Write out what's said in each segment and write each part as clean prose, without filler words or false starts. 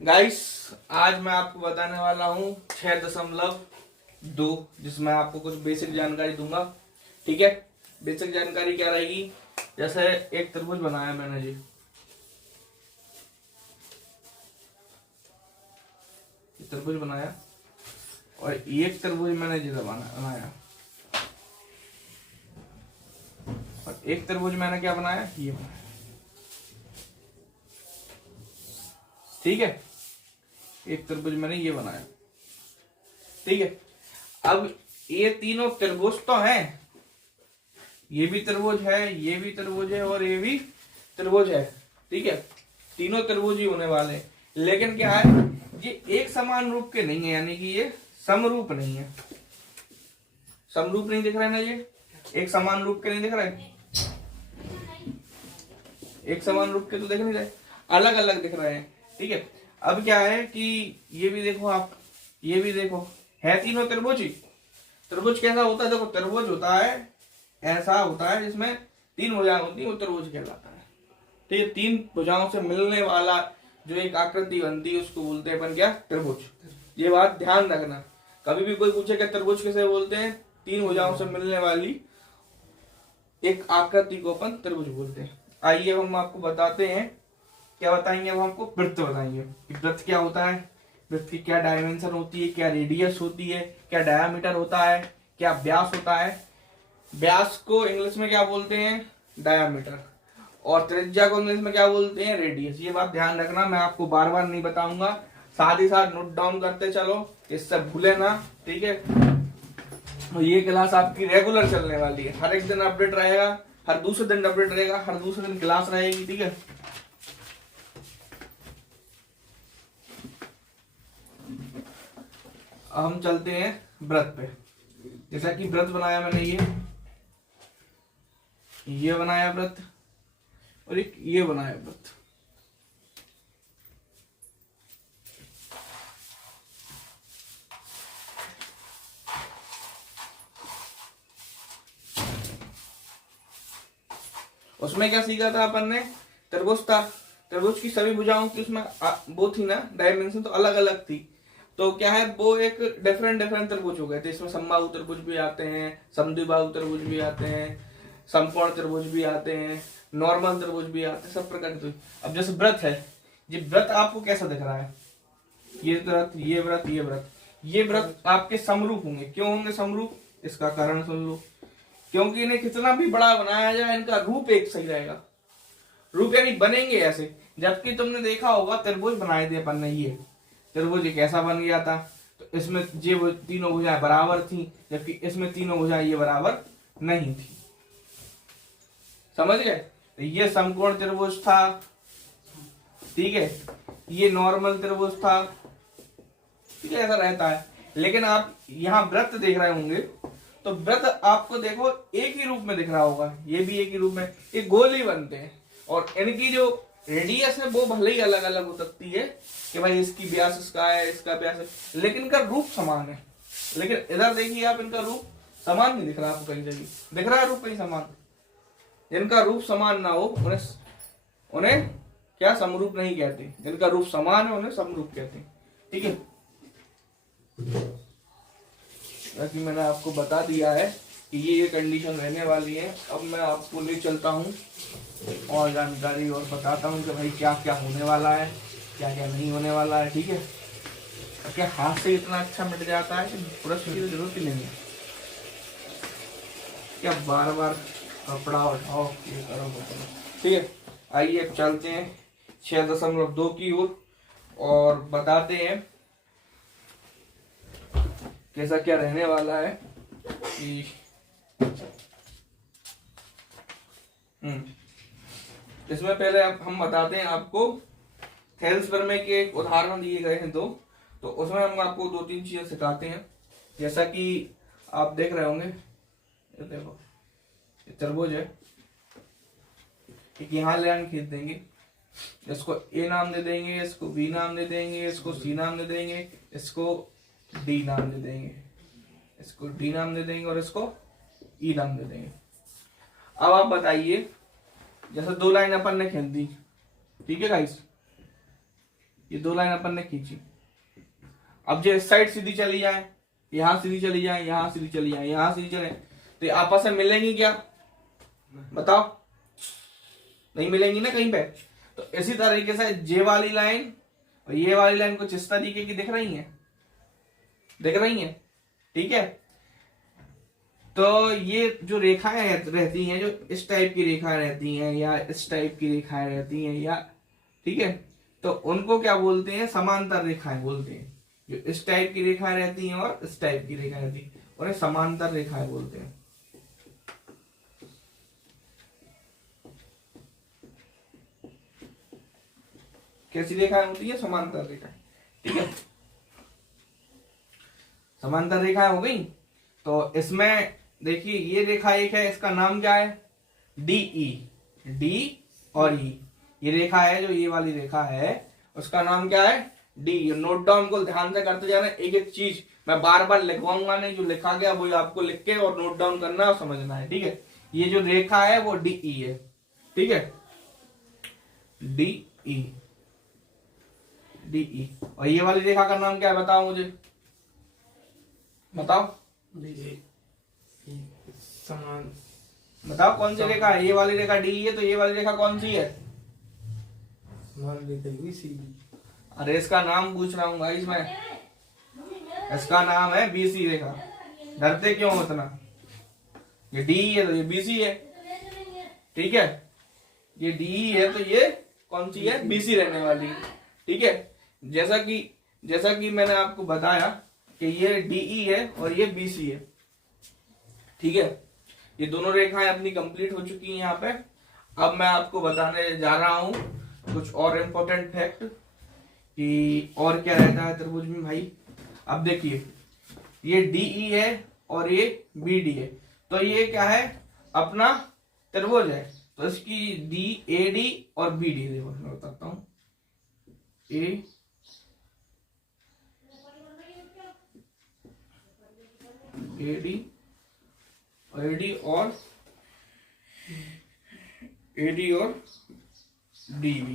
Guys, आज मैं आपको बताने वाला हूँ 6.2, जिसमें आपको कुछ बेसिक जानकारी दूंगा। ठीक है, बेसिक जानकारी क्या रहेगी? जैसे एक तरबूज बनाया मैंने जी, तरबूज बनाया और एक तरबूज मैंने जी बनाया और एक तरबूज मैंने क्या बनाया, ये बनाया। ठीक है, एक तरबूज मैंने ये बनाया। ठीक है, अब ये तीनों तरबूज तो हैं, ये भी तरबूज है, ये भी तरबूज है और ये भी तरबूज है। ठीक है, तीनों तरबूज ही होने वाले हैं। लेकिन क्या है, ये एक समान रूप के नहीं है, यानी कि ये समरूप नहीं है। समरूप नहीं दिख रहा है ना, ये एक समान रूप के नहीं दिख रहा है, एक समान रूप के तो दिख नहीं रहे, अलग अलग दिख रहे हैं। ठीक है, अब क्या है कि ये भी देखो आप, ये भी देखो, है तीनों तरबूज ही। तरबूज कैसा होता है? देखो, तरबूज होता है, ऐसा होता है जिसमें तीन भुजाएं होती है, वो तरबूज कहलाता है। ठीक है, तीन भुजाओं से मिलने वाला जो एक आकृति बनती है उसको बोलते हैं अपन क्या, तरबूज। ये बात ध्यान रखना, कभी भी कोई पूछे कि तरबूज किसे बोलते हैं, तीन भुजाओं से मिलने वाली एक आकृति को अपन तरबूज बोलते हैं। आइए हम आपको बताते हैं, क्या बताएंगे? अब हमको वृत्त बताएंगे कि वृत्त क्या होता है, वृत्त की क्या डायमेंशन होती है, क्या रेडियस होती है, क्या डायामीटर होता है, क्या व्यास होता है। व्यास को इंग्लिश में क्या बोलते हैं? डायामीटर। और त्रिज्या को इंग्लिश में क्या बोलते हैं? रेडियस। ये बात ध्यान रखना, मैं आपको बार बार नहीं बताऊंगा, साथ ही साथ नोट डाउन करते चलो, इससे भूले ना। ठीक है, और ये क्लास आपकी रेगुलर चलने वाली है, हर एक दिन अपडेट रहेगा, हर दूसरे दिन अपडेट रहेगा, हर दूसरे दिन क्लास रहेगी। ठीक है, अब हम चलते हैं व्रत पे। जैसा कि व्रत बनाया मैंने, ये बनाया व्रत और एक ये बनाया व्रत। उसमें क्या सीखा था अपन ने? तरबूज था, तरबूज की सभी भुजाओं की उसमें वो थी ना, डायमेंशन तो अलग अलग थी। तो क्या है, वो एक डिफरेंट डिफरेंट तरबूज हो गए थे। इसमें समबाहु तरबूज भी आते हैं, समद्विबाहु तरबूज भी आते हैं, समकोण तरबूज भी आते हैं, नॉर्मल तरबूज भी आते हैं, सब प्रकार के। अब जैसे व्रत है, ये व्रत आपको कैसा दिख रहा है? ये व्रत, ये व्रत, ये व्रत, ये व्रत आपके समरूप होंगे। क्यों होंगे समरूप? इसका कारण सुन लो। क्योंकि इन्हें कितना भी बड़ा बनाया जाए, इनका रूप एक सही रहेगा। रूप यानी बनेंगे ऐसे। जबकि तुमने देखा होगा, तरबूज बनाए थे अपन ने, ये तरबूज कैसा बन गया था, तो इसमें ये वो तीनों भुजाएं बराबर थी, जबकि इसमें तीनों भुजाएं ये बराबर नहीं थी। समझ गए? तो ये समकोण त्रिभुज था, ठीक है, ये नॉर्मल त्रिभुज था। ठीक है, ऐसा रहता है। लेकिन आप यहाँ व्रत देख रहे होंगे, तो व्रत आपको देखो एक ही रूप में दिख रहा होगा, ये भी एक ही रूप में, ये गोल ही बनते हैं। और इनकी जो रेडियस है वो भले ही अलग अलग हो सकती है, कि भाई इसकी व्यास इसका है, इसका व्यास है, लेकिन इनका रूप समान है। लेकिन इधर देखिए आप, इनका रूप समान नहीं दिख रहा आपको, कहीं जगह दिख रहा है रूप कहीं समान? जिनका रूप समान ना हो उन्हें उन्हें क्या, समरूप नहीं कहते। जिनका रूप समान है उन्हें समरूप कहते हैं। ठीक है, जैसे मैंने आपको बता दिया है कि ये कंडीशन रहने वाली है। अब मैं आपको ले चलता हूँ और जानकारी और बताता हूँ कि भाई क्या क्या होने वाला है, क्या क्या नहीं होने वाला है। ठीक है, क्या हाथ से इतना अच्छा मिट जाता है कि ब्रश की तो जरूरत ही नहीं है, क्या बार बार कपड़ा उठाओ, ये करो वो करो। ठीक है, आइए अब चलते हैं 6.2 की ओर और बताते हैं कैसा क्या रहने वाला है कि इसमें पहले हम बताते हैं आपको, थेल्सबर्ग के एक उदाहरण दिए गए हैं दो, तो उसमें हम आपको दो तीन चीजें सिखाते हैं। जैसा कि आप देख रहे होंगे, ये देखो, ये तरबूज है, एक यहाँ लाइन खींच देंगे, इसको ए नाम दे देंगे, इसको बी नाम दे देंगे, इसको सी नाम दे देंगे, इसको डी नाम दे देंगे, इसको डी नाम दे देंगे और इसको ई नाम दे देंगे। अब आप बताइए, जैसे दो लाइन अपन ने खींच दी, ठीक है गाइस, ये 2 लाइन अपन ने खींची। अब जो इस साइड सीधी चली जाए, यहां सीधी चली जाए, यहां सीधी चली जाए, यहां सीधी चले, तो ये आपस में मिलेंगी क्या? बताओ, नहीं मिलेंगी ना कहीं पे। तो इसी तरीके से ये वाली लाइन और ये वाली लाइन कुछ इस तरीके की दिख रही है, दिख रही है, ठीक है। तो ये जो रेखाएं रहती हैं, जो इस टाइप की रेखाएं रहती हैं या इस टाइप की रेखाएं रहती हैं, या ठीक है, तो उनको क्या बोलते हैं? समांतर रेखाएं बोलते हैं। जो इस टाइप की रेखाएं रहती हैं और इस टाइप की रेखाएं रहती हैं, उन्हें समांतर रेखाएं बोलते हैं। कैसी रेखाएं होती है? समांतर रेखाएं, ठीक है। समांतर रेखाएं हो गई। तो इसमें देखिए ये रेखा एक है, इसका नाम क्या है? डीई, डी और ई, ये रेखा है जो ये वाली रेखा है, उसका नाम क्या है? डी। नोट डाउन को ध्यान से करते जाना, एक एक चीज मैं बार बार लिखवाऊंगा नहीं, जो लिखा गया वो आपको लिख के और नोट डाउन करना और समझना है, ठीक है। ये जो रेखा है वो डीई है, ठीक है, डीई, डीई। और ये वाली रेखा का नाम क्या है? बताओ मुझे, बताओ, समान, बताओ कौन सी रेखा है? ये वाली रेखा डी है, तो ये वाली रेखा कौन सी है? अरे इसका नाम पूछ रहा हूँ भाई, मैं इसका नाम है बीसी रेखा। डरते क्यों हो इतना? ये डी है तो ये बीसी है, ठीक है। ये डी है तो ये कौन सी है? बीसी रहने वाली, ठीक है। जैसा कि मैंने आपको बताया कि ये डीई है और ये बीसी है, ठीक है। ये दोनों रेखाएं अपनी कंप्लीट हो चुकी हैं यहाँ पे। अब मैं आपको बताने जा रहा हूं कुछ और इम्पोर्टेंट फैक्ट कि और क्या रहता है त्रिभुज में भाई। अब देखिए ये डीई है और ये बीडी है, तो ये क्या है? अपना त्रिभुज है। तो इसकी डी, ए डी और बी डी, देखो मैं बताता हूं, ए डी और एडी और एडी और डीबी,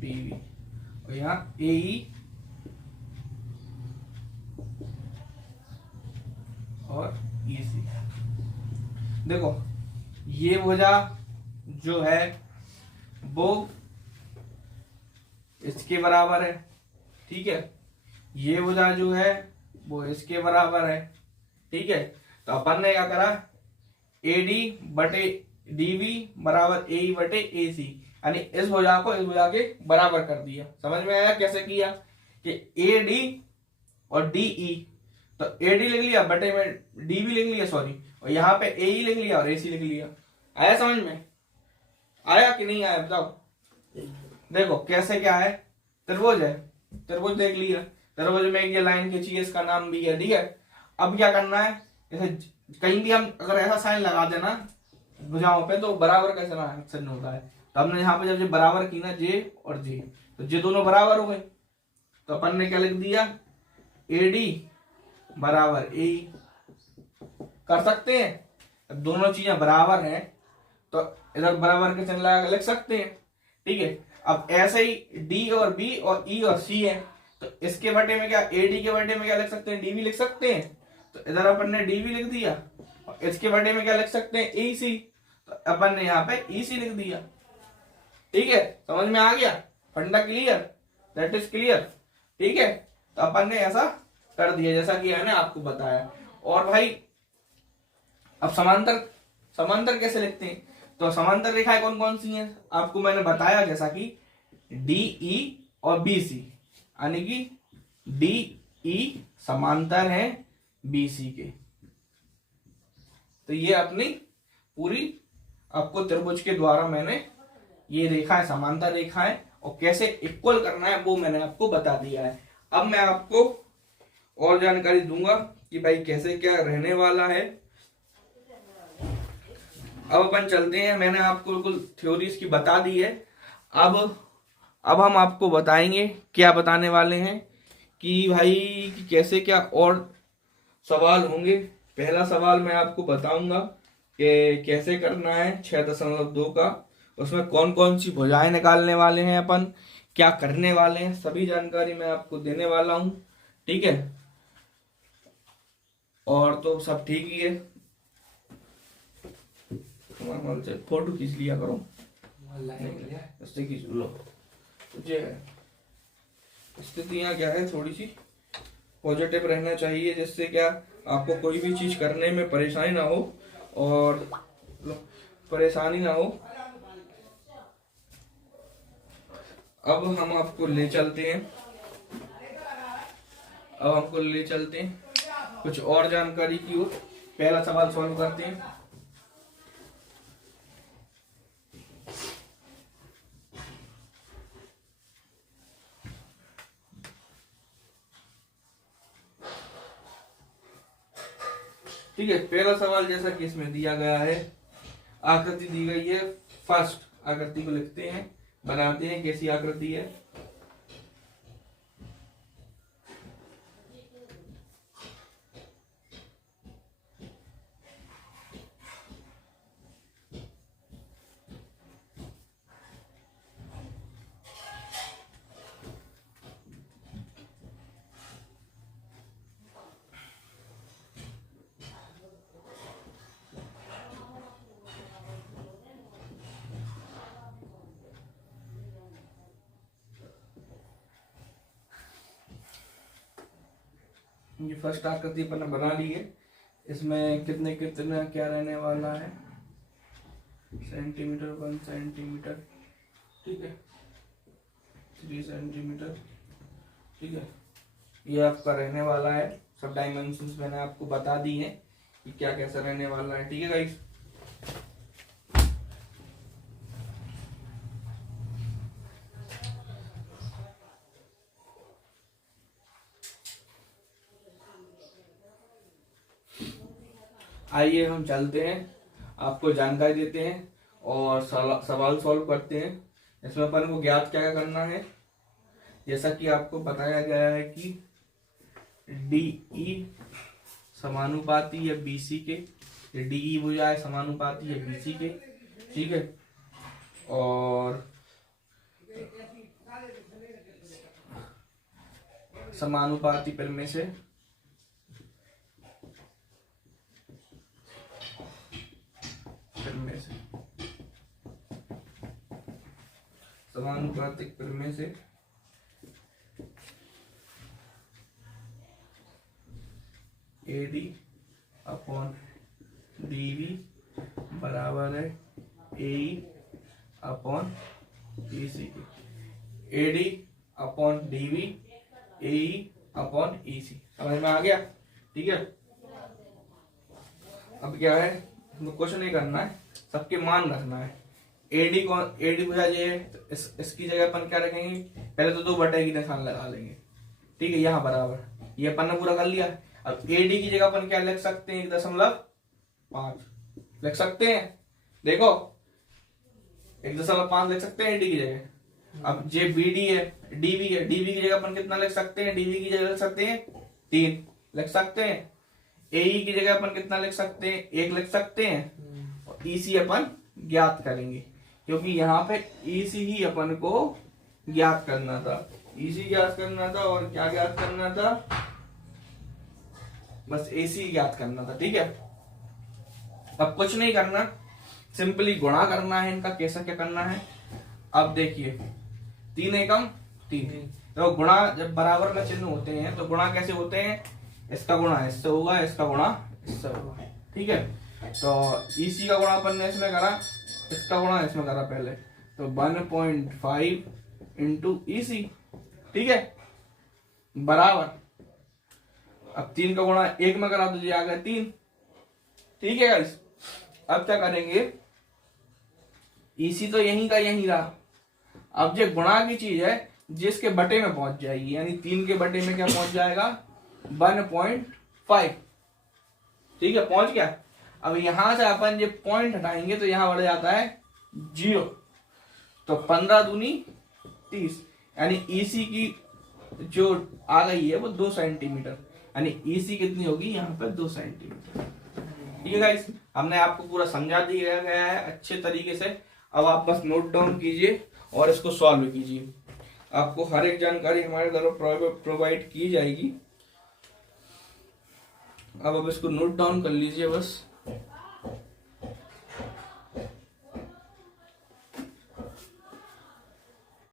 डीबी, और यहाँ एई और ईसी। देखो ये भुजा जो है वो इसके बराबर है, ठीक है। ये भुजा जो है वो इसके बराबर है, ठीक है। तो अपन ने क्या करा? एडी बटे डीबी बराबर ए बटे ए सी, यानी इस भुजा को इस भुजा के बराबर कर दिया। समझ में आया कैसे किया? कि ए डी और डीई, तो ए डी लिख लिया, बटे में डीबी लिख लिया, सॉरी, और यहाँ पे ए लिख लिया और ए सी लिख लिया। आया समझ में? आया कि नहीं आया बताओ? देखो कैसे क्या है, त्रिभुज है, त्रिभुज देख लिया, त्रिभुज में ये लाइन खींची है, इसका नाम भी है, ठीक है। अब क्या करना है? जैसे कहीं भी हम अगर ऐसा साइन लगा देना भुजाओं पे, तो बराबर कैसे ना होता है। तो हमने यहाँ पे जब ये बराबर की ना, जे और जे, तो ये दोनों बराबर हो गए, तो अपन ने क्या लिख दिया? ए डी बराबर ए। कर सकते हैं, अब दोनों चीजें बराबर हैं तो इधर बराबर के चिन्ह लिख सकते हैं, ठीक है। अब ऐसे ही डी और बी और ई और सी है, तो इसके बटे में क्या, ए डी के बटे में क्या लिख सकते हैं? डी बी लिख सकते हैं। तो इधर अपन ने डी बी लिख दिया, और इसके बटे में क्या लिख सकते हैं? ई सी, तो अपन ने यहाँ पे ई सी लिख दिया, ठीक है। समझ में आ गया? फंडा क्लियर? दैट इज क्लियर, ठीक है। तो अपन ने ऐसा कर दिया जैसा कि मैंने आपको बताया। और भाई अब समांतर, समांतर कैसे लिखते हैं? तो समांतर रेखाएं कौन कौन सी हैं आपको मैंने बताया, जैसा कि डी ई और बी सी, यानी कि डी ई समांतर है बी सी के। तो ये अपनी पूरी आपको त्रिभुज के द्वारा मैंने ये रेखाएं, समांतर रेखाएं, और कैसे इक्वल करना है वो मैंने आपको बता दिया है। अब मैं आपको और जानकारी दूंगा कि भाई कैसे क्या रहने वाला है। अब अपन चलते हैं, मैंने आपको बिल्कुल थ्योरी इसकी बता दी है। अब हम आपको बताएंगे, क्या बताने वाले हैं कि भाई कि कैसे क्या और सवाल होंगे। पहला सवाल मैं आपको बताऊंगा कि कैसे करना है 6.2 का, उसमें कौन कौन सी भुजाएं निकालने वाले हैं अपन, क्या करने वाले हैं, सभी जानकारी मैं आपको देने वाला हूं। ठीक है, और तो सब ठीक ही है। से फोटो खींच लिया करो, इससे खींच लो। मुझे स्थितियां क्या है, थोड़ी सी पॉजिटिव रहना चाहिए, जिससे क्या आपको कोई भी चीज करने में परेशानी ना हो, और परेशानी ना हो। अब हम आपको ले चलते हैं, कुछ और जानकारी की ओर। पहला सवाल सॉल्व करते हैं। ठीक है, पहला सवाल जैसा कि इसमें दिया गया है, आकृति दी गई है। फर्स्ट आकृति को लिखते हैं, बनाते हैं। कैसी आकृति है? ये फर्स्ट आकृति अपन बना ली है। इसमें कितने कितना क्या रहने वाला है, सेंटीमीटर, 1 सेंटीमीटर, ठीक है, 3 सेंटीमीटर, ठीक है, ये आपका रहने वाला है। सब डायमेंशंस मैंने आपको बता दी हैं कि क्या कैसा रहने वाला है। ठीक है गाइस, आइए हम चलते हैं, आपको जानकारी देते हैं और सवाल सॉल्व करते हैं। इसमें अपन को ज्ञात क्या करना है, जैसा कि आपको बताया गया है कि DE समानुपाती है BC के, DE भुजाएं समानुपाती है BC के, ठीक है, और समानुपाती परिमेय से समानुपातिक परिमेय से AD अपॉन DV बराबर है AE upon EC। AD upon DV AE upon EC, समझ में आ गया? ठीक है, अब क्या है, कुछ नहीं करना है, सबके मान रखना है। AD बुझा जाए तो इसकी जगह अपन क्या रखेंगे, पहले तो 2 बटे की निशान लगा लेंगे। ठीक है, यहाँ बराबर, ये अपन ने पूरा कर लिया। अब AD की जगह अपन क्या लिख सकते हैं, 1.5 लिख सकते हैं। देखो 1.5 लिख सकते हैं AD की जगह। अब जे BD है, DV है, DV की जगह अपन कितना लिख सकते हैं, DV की जगह लिख सकते हैं 3 लिख सकते हैं। AE की जगह अपन कितना लिख सकते हैं, 1 लिख सकते हैं। और EC अपन ज्ञात करेंगे, क्योंकि यहाँ पे EC ही अपन को ज्ञात करना था। EC ज्ञात करना था, और क्या ज्ञात करना था, बस AC ज्ञात करना था। ठीक है, अब कुछ नहीं करना, सिंपली गुणा करना है इनका। कैसा क्या करना है, अब देखिए 3 एकम 3, तो गुणा जब बराबर में चिन्ह होते हैं तो गुणा कैसे होते हैं, इसका गुणा इससे होगा, इसका गुणा इससे होगा। ठीक है, तो EC का गुणा अपन ने इसमें करा, इसका गुणा इसमें करा पहले, तो 1.5 इंटू EC। ठीक है, बराबर, अब 3 का गुणा 1 में करा तो ये आ गया 3। ठीक है गाइस, अब क्या करेंगे, EC तो यहीं का यहीं रहा। अब जो गुणा की चीज है जिसके बटे में पहुंच जाएगी, यानी 3 के बटे में क्या पहुंच जाएगा, 1.5। ठीक है, पहुंच गया। अब यहां से अपन ये पॉइंट हटाएंगे तो यहां बढ़ जाता है 0, तो 15 दूनी 30, यानी EC की जो आ गई है वो 2 सेंटीमीटर, यानी EC कितनी होगी यहाँ पे 2 सेंटीमीटर। ठीक है गाइस, हमने आपको पूरा समझा दिया गया है अच्छे तरीके से। अब आप बस नोट डाउन कीजिए और इसको सॉल्व कीजिए। आपको हर एक जानकारी हमारे द्वारा प्रोवाइड की जाएगी। अब इसको नोट डाउन कर लीजिए बस।